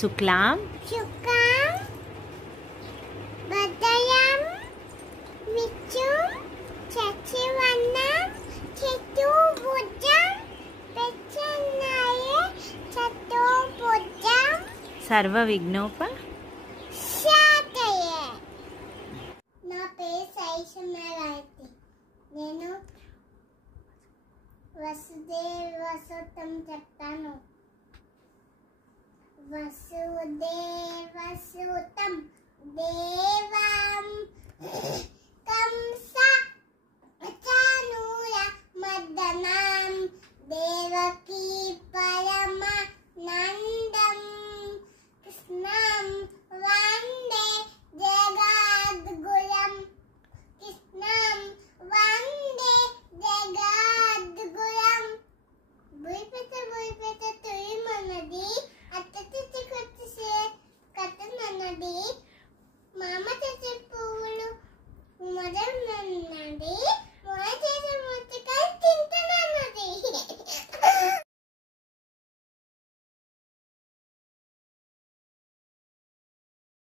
శుక్లాం శుక్లాం వరదరం విష్ణుం శశివర్ణం చతుర్భుజం ప్రసన్నాయ చతుర్భుజం సర్వ విఘ్నోప శాంతయే. నా పేరు సైషమ్యారాయతి. నేను వసుదేవసుతం చెప్తాను. వసుదేవసుతం దేవం కంస చానూర మర్దనం దేవకీ పరమానందం కృష్ణం వందే జగద్గురం. కృష్ణం వందే జగద్గురం. బుయిపెట్ట తుయమన్నది, అత్త కొట్టేసే కథనన్నది, మామ